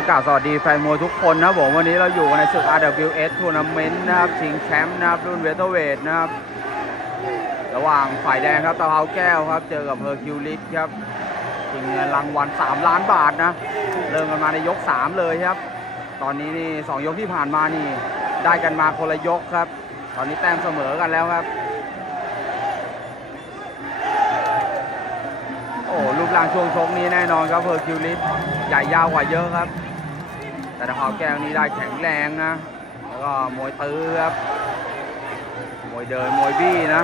ครับกล่าวสวัสดีแฟนมวยทุกคนนะผมวันนี้เราอยู่ในศึก RWS Tournament นะครับชิงแชมป์นะครับรุ่นเวเทอร์เวทนะครับ ระหว่างฝ่ายแดงครับตะเภาแก้วครับ เจอกับเฮอร์คิวลิสครับชิงเงินรางวัล 3 ล้านบาทนะ เริ่มกันมาในยก 3 เลยครับ ตอนนี้นี่2ยกที่ผ่านมานี่ ได้กันมาคนละยกครับ ตอนนี้แต้มเสมอกันแล้วครับ โอ้รูปร่างช่วงชกนี้แน่นอนครับเฮอร์คิวลิสใหญ่ยาวกว่าเยอะครับ แต่ตะเภาแก้วนี่ได้แข็งแรงนะ แล้วก็มวยตื้อครับ มวยเดินมวยบี้นะ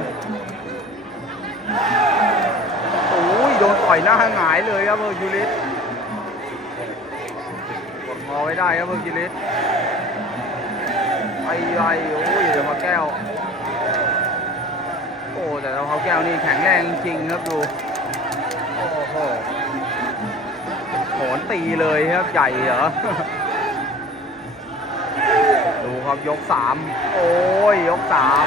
โอ้ยโดนต่อยหน้าหงายเลยครับเฮอร์คิลิสกดคอไว้ได้ครับเฮอร์คิลิสไอ้ไอ้โอ้ยเดี๋ยวมาแก้ว โอ้แต่ตะเภาแก้วนี่แข็งแรงจริงครับดูโอ้โหโหนตีเลยครับใหญ่เหรอ ครับยกสามโอ้ยยกสาม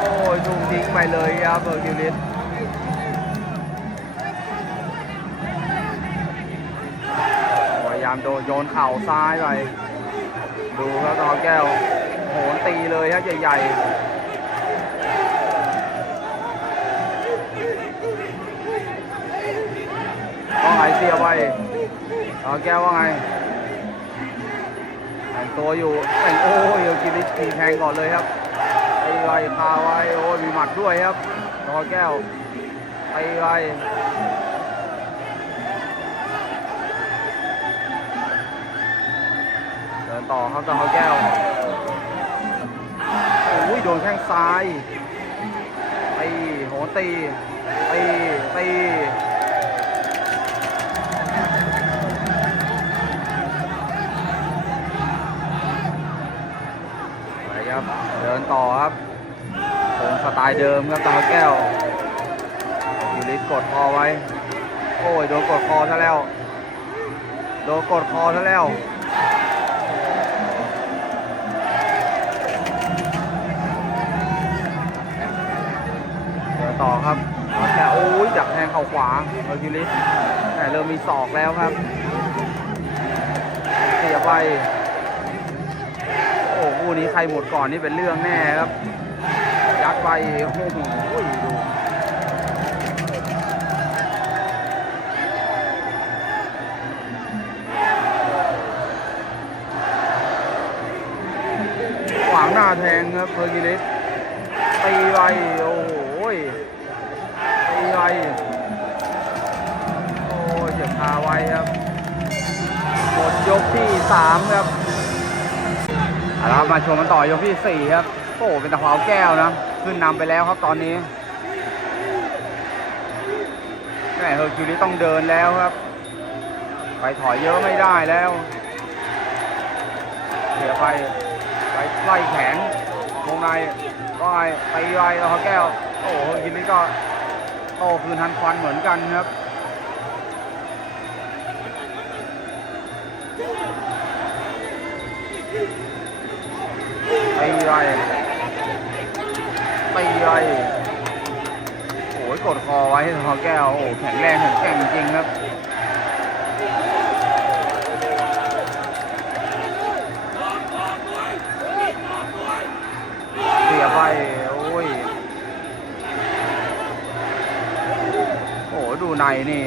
โอ้ยทุ่มทิ้งไปเลยครับเบอร์กิวลิสพยายามโดนโยนเข่าซ้ายไปดูครับตอแก้วโหนตีเลยครับใหญ่ๆว่าไงเสียไปตอแก้วว่าไง ตัวอยู่แต่งโอ้ยเอากินลิสตีแทงก่อนเลยครับไอ้ไรคาไว้โอ้ยมีหมัดด้วยครับตอแก้วไอ้ไรเดินต่อครับต่อแก้วโอ้ยโดนแข้งซ้ายตีโหตีตีตี ครับ เดินต่อครับคงสไตล์เดิมครับตาแก้วยูริสกดคอไว้ โอ้ยโดนกดคอซะแล้ว โดนกดคอซะแล้วเดินต่อครับแต่โอ้ยจับแทงเข่าขวาเฮอร์คิวลิสแต่เริ่มมีศอกแล้วครับเสียไป คู่นี้ใครหมดก่อนนี่เป็นเรื่องแน่ครับ ยัดไปโอ้โหดูขวางหน้าแทงครับเพอร์กิลิสตีไปโอ้โหตีไปโอ้ยเจ็บคาไว้ครับหมดยกที่สามครับ เอาละครับมาชมกันต่อยกที่ 4 ครับ โอ้เป็นตะเภาแก้วนะ ขึ้นนำไปแล้วครับตอนนี้แม่เฮอร์คิวลิสต้องเดินแล้วครับ ไปถอยเยอะไม่ได้แล้วเสียไปไปไล่แขนวงในก็ไงตีไว้ตะเภาแก้ว โอ้เฮอร์คิวลิสก็โต้คืนทันควันเหมือนกันครับ ตีไรตีไรโอ้ยกดคอไว้ทอแก้ว โอ้แข็งแรงแข็งแกร่งจริงครับเสียไปโอ้ย โอ้ดูในนี่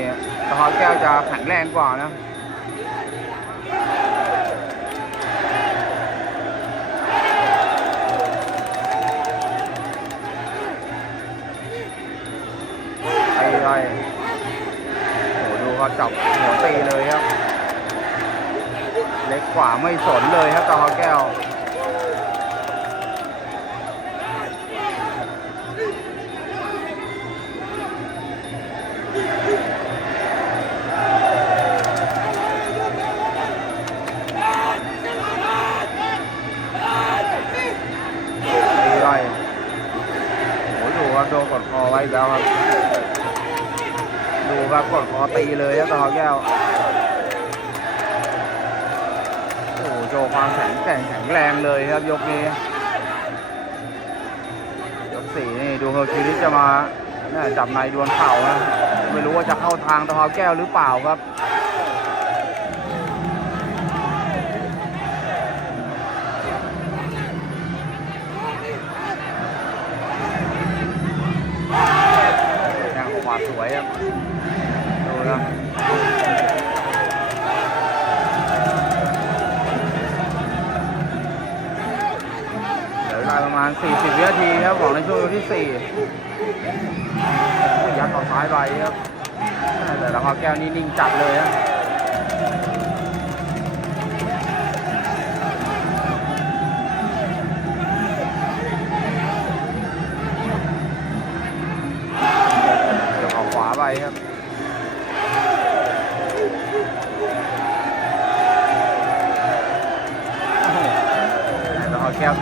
ทอแก้วจะแข็งแรงกว่านะ ไปโอ้โหดูเขาจับหัวตีเลยครับ เล็กกว่าไม่สนเลยครับตาแก้วตีไปโอ้โหดูครับโดนกดคอไว้แล้วครับ ดูครับกดคอตีเลยครับตาแก้ว โอ้โหโชว์ความแข็งแกร่งแข็งแรงเลยครับยกนี้ ยกสี่นี่ดูเฮอร์คิวลิสจะมาน่าจับในดวลเข่านะ ไม่รู้ว่าจะเข้าทางตะเภาแก้วหรือเปล่าครับ มาณ 40 วินาทีครับของในช่วงที่ 4 ยัดต่อซ้ายไปครับ แต่ละครแก้วนี่นิ่งจัดเลยครับเดี๋ยวเอขวาไปครับ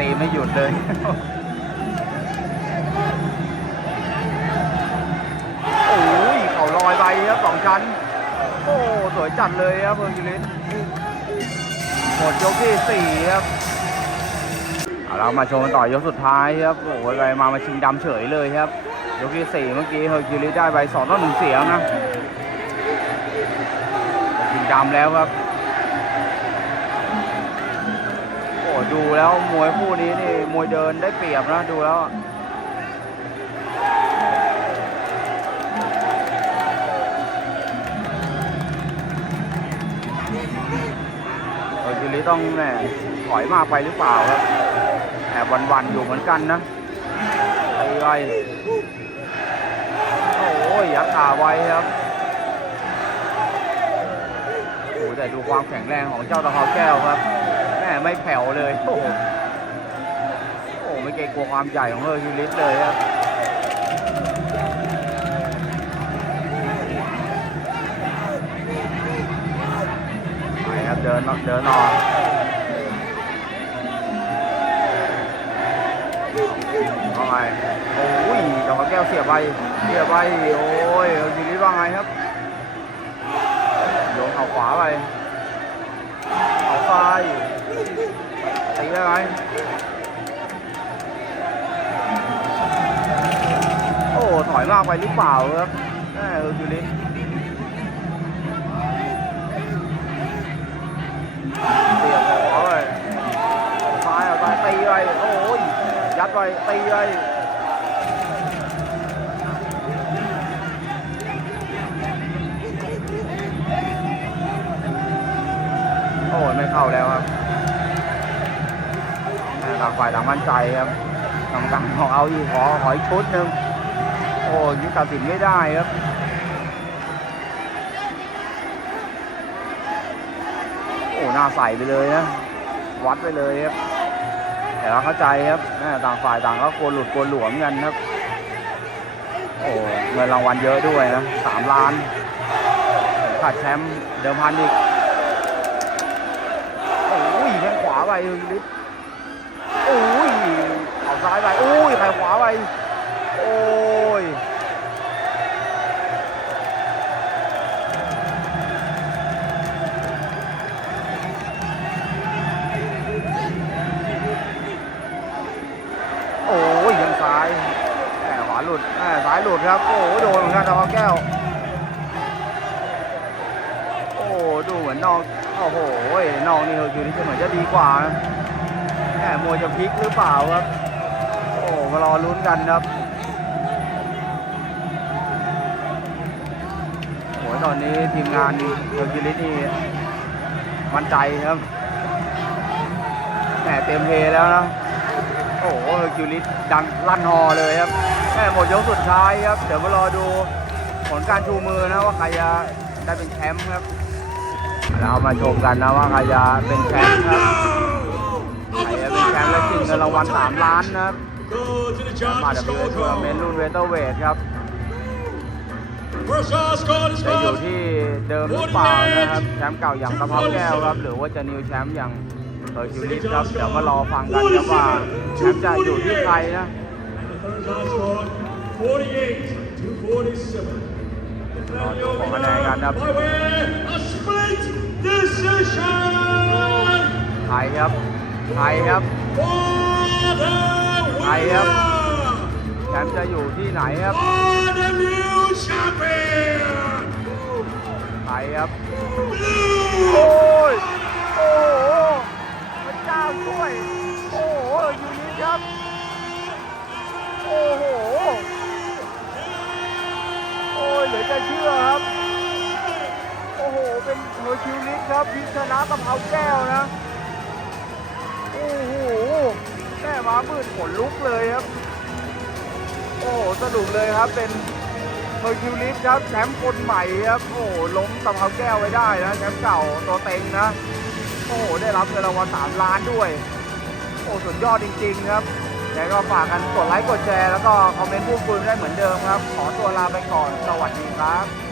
ตีไม่หยุดเลย โอ้ยเขาลอยไปครับสองชั้น โอ้ สวยจัดเลยครับเฮอร์คิลิสหมดยกที่สี่ครับเอาเรามาชมต่อยกสุดท้ายครับ โอ้ยไปมามาชิงดำเฉยเลยครับ ยกที่สี่เมื่อกี้เฮอร์คิวลิสได้ไปสองต่อหนึ่งเสียงนะ ชิงดำแล้วครับ ดูแล้วมวยคู่นี้นี่มวยเดินได้เปรียบนะดูแล้วเออยูริต้องแหมถอยมาไปหรือเปล่าครับแอบวันๆอยู่เหมือนกันนะไอ้ไวโอ้ยยัดขาไว้ครับโอ้แต่ดูความแข็งแรงของเจ้าตะเขาแก้วครับ ไม่แผ่วเลย โอ้โหโอ้ไม่เกรงกลัวความใหญ่ของเฮอร์คิวลิสเลยครับไปครับเดินเดินนอนว่าไงโอ้ยจ้าเขาแก้วเสียบไปเสียบไปโอ้ยเฮอร์คิวลิสว่าไงครับโยนเข่าขวาไปเข่าซ้าย ได้ไหมโอ้ ถอยมากไปหรือเปล่าครับแม่เออยูริเสียบขวาไปเอาซ้ายเอาซ้ายตีไปโอ้ยยัดไปตีไปโอ้ยไม่เข้าแล้วครับางฝ่ายต่างมั่นใจครับต่างต่างของเอาอีกขอขออีกชุดหนึ่งโอ้ยตัดสินไม่ได้ครับโอ้หน้าใสไปเลยนะวัดไปเลยครับแต่เราเข้าใจครับแม่ต่างฝ่ายต่างก็กลัวหลุดกลัวหลวมกันครับโอ้เงินรางวัลเยอะด้วยนะสามล้านขาดแชมป์เดิมพันอีกโอ้ยแข้งขวาไปลิศโอ้ยเอาซ้ยไปโอ้ยแข้งขวาไปโอ้ยโอ้ยยังซ้ายแหมขวาหลุดแหมซ้ายหลุดครับโอ้โดนเหมือนกันตะวันแก้ว โอ้ดูเหมือนนอกโอ้โหนอกนี่เฮอร์คิวลิสจะเหมือนจะดีกว่านะแหมมวยจะพลิกหรือเปล่าครับ อ้มารอลุ้นกันครับโอ้ยตอนนี้ทีมงานเฮอร์คิลิสนี่มั่นใจครับแหมเต็มเทแล้วนะโอ้โหเฮอร์คิวลิสดังลั่นฮอเลยครับแม่หมดยกสุดท้ายครับ เดี๋ยวมารอดูผลการชูมือนะว่าใครจะได้เป็นแชมป์ครับ เรามาชมกันนะว่าใครจะเป็นแชมป์ครับ ใครจะเป็นแชมป์และชิงเงินรางวัล3ล้านนะครับ มา judge ดับเบิลทัวร์นาเมนต์รุ่นเวเตอร์เวทครับ First all scored is จะอยู่ five. ที่เดิมหรือเปล่านะครับแชมป์เก่าอย่างตะเภาแก้วครับ หรือว่าจะนิวแชมป์อย่างเฮอร์คิวลิสครับเดี๋ยวมารอฟังกันครับว่าแชมป์จะอยู่ที่ใครนะ And the third time scored 48 to 47. Defending your Come on, winner hang on up. by way of split decision ใครครับใครครับ ทยครับแชมป์จะอยู่ที่ไหนครับไทยครับ โอ้ย โอ้โหพระเจ้าช่วย โอ้โหยู่นี่ครับ โอ้โห โอ้ยเหลือจะเชื่อครับ โอ้โห เป็นเฮอร์คิวลิสครับพิชนะกับเอาแก้วนะ โอ้โห ม่ม้ามืดขนลุกเลยครับ โอ้สนุกเลยครับเป็นเฮอร์คิวลิสครับแชมป์คนใหม่ครับ โอ้ล้มตะเภาแก้วไว้ได้นะแชมป์เก่าตัวเต็งนะ โอ้ได้รับเงินรางวัลสามล้านด้วย โอ้สุดยอดจริง ๆ ครับยังไงก็ฝากกันกดไลค์กดแชร์แล้วก็คอมเมนต์พูดคุยได้เหมือนเดิมครับ ขอตัวลาไปก่อน สวัสดีครับ